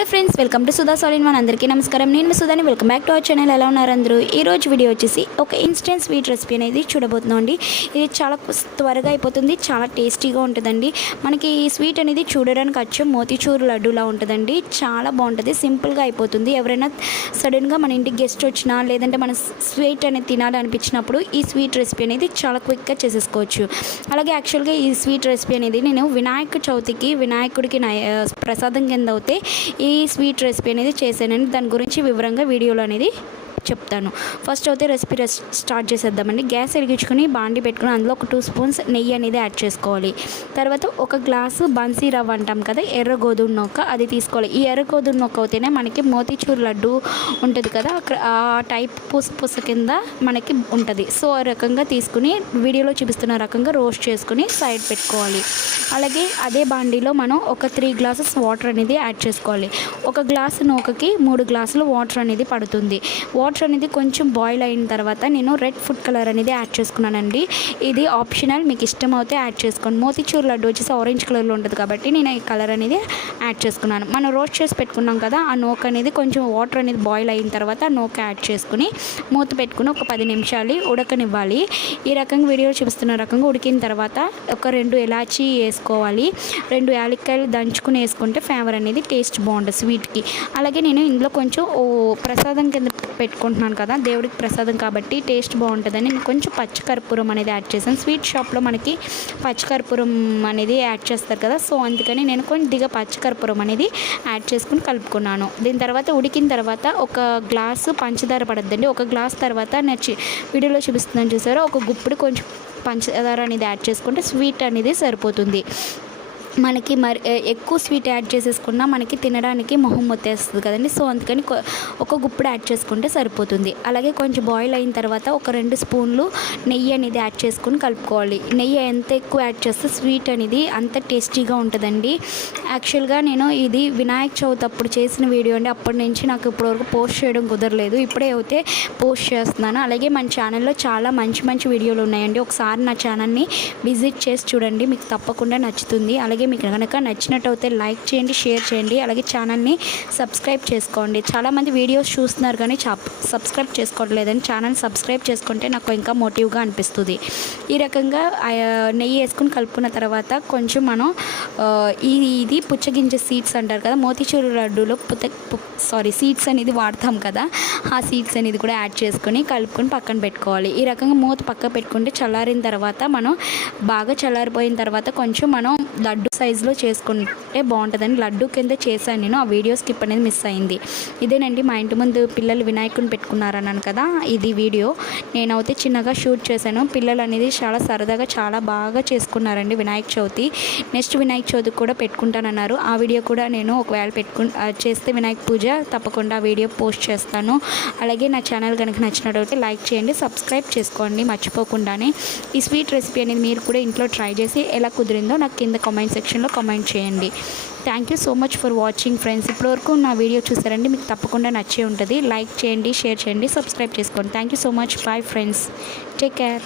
Hello friends, welcome to Sudha సాలిన్ one. అందరికీ నమస్కారం. నేను మీ సుధాని. Welcome back to our channel. ఎలా ఉన్నారు అందరూ? ఈ రోజు వీడియో వచ్చేసి ఒక ఇన్స్టెంట్ స్వీట్ రెసిపీ అనేది చూడబోతున్నాం అండి. ఇది చాలా త్వరగా అయిపోతుంది, చాలా టేస్టీగా ఉంటుందండి. మనకి ఈ స్వీట్ అనేది చూడడానికి అచ్చం మోతీచూర్ లడ్డూలా ఉంటుందండి. చాలా బాగుంటుంది, సింపుల్గా అయిపోతుంది. ఎవరైనా సడన్గా మన ఇంటికి గెస్ట్ వచ్చినా లేదంటే మన స్వీట్ అనేది తినాలనిపించినప్పుడు ఈ స్వీట్ రెసిపీ అనేది చాలా క్విక్గా చేసేసుకోవచ్చు. అలాగే యాక్చువల్గా ఈ స్వీట్ రెసిపీ అనేది నేను వినాయక చవితికి వినాయకుడికి ప్రసాదం కింద అవుతే ఈ స్వీట్ రెసిపీ అనేది చేశానండి. దాని గురించి వివరంగా వీడియోలో అనేది చెప్తాను. ఫస్ట్ అయితే రెసిపీ స్టార్ట్ చేసేద్దామండి. గ్యాస్ వెలిగించుకొని బాండి పెట్టుకుని అందులో ఒక 2 స్పూన్స్ నెయ్యి అనేది యాడ్ చేసుకోవాలి. తర్వాత ఒక గ్లాసు బన్సీ రవ్వ అంటాం కదా, ఎర్ర గోధుమ నూక, అది తీసుకోవాలి. ఈ ఎర్ర గోధుమ నూక అయితేనే మనకి మోతీచూర్ లడ్డు ఉంటుంది కదా, ఆ టైప్ పుస కింద మనకి ఉంటుంది. సో ఆ రకంగా తీసుకుని వీడియోలో చూపిస్తున్న రకంగా రోస్ట్ చేసుకుని సైడ్ పెట్టుకోవాలి. అలాగే అదే బాండీలో మనం ఒక 3 గ్లాసెస్ వాటర్ అనేది యాడ్ చేసుకోవాలి. ఒక గ్లాసు నూకకి 3 గ్లాసులు వాటర్ అనేది పడుతుంది. వాటర్ అనేది కొంచెం బాయిల్ అయిన తర్వాత నేను రెడ్ ఫుడ్ కలర్ అనేది యాడ్ చేసుకున్నానండి. ఇది ఆప్షనల్, మీకు ఇష్టం అయితే యాడ్ చేసుకోండి. మోతీచూర్ లడ్డు వచ్చేసి ఆరెంజ్ కలర్లో ఉంటుంది కాబట్టి నేను ఈ కలర్ అనేది యాడ్ చేసుకున్నాను. మనం రోస్ట్ చేసి పెట్టుకున్నాం కదా, ఆ నూక అనేది కొంచెం వాటర్ అనేది బాయిల్ అయిన తర్వాత ఆ నూక యాడ్ చేసుకుని మూత పెట్టుకుని ఒక 10 నిమిషాలు ఉడకనివ్వాలి. ఈ రకంగా వీడియో చూపిస్తున్న రకంగా ఉడికిన తర్వాత ఒక 2 ఇలాచీ వేసుకోవాలి. 2 యాలక్కాయలు దంచుకుని వేసుకుంటే ఫ్లేవర్ అనేది టేస్ట్ బాగుంటుంది స్వీట్కి. అలాగే నేను ఇందులో కొంచెం ప్రసాదం కింద పెట్టుకుంటున్నాను కదా, దేవుడికి ప్రసాదం కాబట్టి టేస్ట్ బాగుంటుందని నేను కొంచెం పచ్చికర్పూరం అనేది యాడ్ చేశాను. స్వీట్ షాప్లో మనకి పచ్చికర్పూరం అనేది యాడ్ చేస్తారు కదా, సో అందుకని నేను కొద్దిగా పచ్చికర్పూరం అనేది యాడ్ చేసుకుని కలుపుకున్నాను. దీని తర్వాత ఉడికిన తర్వాత ఒక గ్లాసు పంచదార పడద్దండి. ఒక గ్లాస్ తర్వాత నచ్చి వీడియోలో చూపిస్తున్నాను చూసారో, ఒక గుప్పుడు కొంచెం పంచదార అనేది యాడ్ చేసుకుంటే స్వీట్ అనేది సరిపోతుంది. మనకి మరి ఎక్కువ స్వీట్ యాడ్ చేసేసుకున్నా మనకి తినడానికి మొహం మొత్తేస్తుంది కదండి, సో అందుకని ఒక గుప్పుడు యాడ్ చేసుకుంటే సరిపోతుంది. అలాగే కొంచెం బాయిల్ అయిన తర్వాత ఒక 2 స్పూన్లు నెయ్యి అనేది యాడ్ చేసుకొని కలుపుకోవాలి. నెయ్యి ఎంత ఎక్కువ యాడ్ చేస్తే స్వీట్ అనేది అంత టేస్టీగా ఉంటుందండి. యాక్చువల్గా నేను ఇది వినాయక చవితి అప్పుడు చేసిన వీడియో అండి. అప్పటి నుంచి నాకు ఇప్పటివరకు పోస్ట్ చేయడం కుదరలేదు, ఇప్పుడే అయితే పోస్ట్ చేస్తున్నాను. అలాగే మన ఛానల్లో చాలా మంచి మంచి వీడియోలు ఉన్నాయండి. ఒకసారి నా ఛానల్ని విజిట్ చేసి చూడండి, మీకు తప్పకుండా నచ్చుతుంది. అలాగే మీకు కనుక నచ్చినట్టయితే లైక్ చేయండి, షేర్ చేయండి. అలాగే ఛానల్ని సబ్స్క్రైబ్ చేసుకోండి. చాలామంది వీడియోస్ చూస్తున్నారు కానీ సబ్స్క్రైబ్ చేసుకోవట్లేదని, ఛానల్ సబ్స్క్రైబ్ చేసుకుంటే నాకు ఇంకా మోటివ్గా అనిపిస్తుంది. ఈ రకంగా నెయ్యి వేసుకుని కలుపుకున్న తర్వాత కొంచెం మనం ఇది పుచ్చగింజ సీడ్స్ అంటారు కదా, మోతీచూర్ లడ్డూలో సీడ్స్ అనేది వాడతాం కదా, ఆ సీడ్స్ అనేది కూడా యాడ్ చేసుకొని కలుపుకొని పక్కన పెట్టుకోవాలి. ఈ రకంగా మూత పక్క పెట్టుకుంటే చల్లారిన తర్వాత మనం బాగా చల్లారిపోయిన తర్వాత కొంచెం మనం లడ్డు సైజులో చేసుకుంటే బాగుంటుందని లడ్డు కింద చేశాను నేను. ఆ వీడియో స్కిప్ అనేది మిస్ అయింది. ఇదేనండి, మా ఇంటి ముందు పిల్లలు వినాయకుని పెట్టుకున్నారన్నాను కదా, ఇది వీడియో నేనైతే చిన్నగా షూట్ చేశాను. పిల్లలు అనేది చాలా సరదాగా చాలా బాగా చేసుకున్నారండి వినాయక చవితి. నెక్స్ట్ వినాయక చవితికి కూడా పెట్టుకుంటానన్నారు. ఆ వీడియో కూడా నేను ఒకవేళ చేస్తే వినాయక పూజ తప్పకుండా ఆ వీడియో పోస్ట్ చేస్తాను. అలాగే నా ఛానల్ కనుక నచ్చినట్లయితే లైక్ చేయండి, సబ్స్క్రైబ్ చేసుకోండి మర్చిపోకుండానే. ఈ స్వీట్ రెసిపీ అనేది మీరు కూడా ఇంట్లో ట్రై చేసి ఎలా కుదిరిందో నాకు కింద కామెంట్ సెక్షన్లో కామెంట్ చేయండి. Thank you so much for watching friends. ఇప్పటివరకు నా వీడియో చూసారండి, మీకు తప్పకుండా నచ్చే ఉంటుంది. లైక్ చేయండి, షేర్ చేయండి, సబ్స్క్రైబ్ చేసుకోండి. Thank you so much. Bye friends, take care.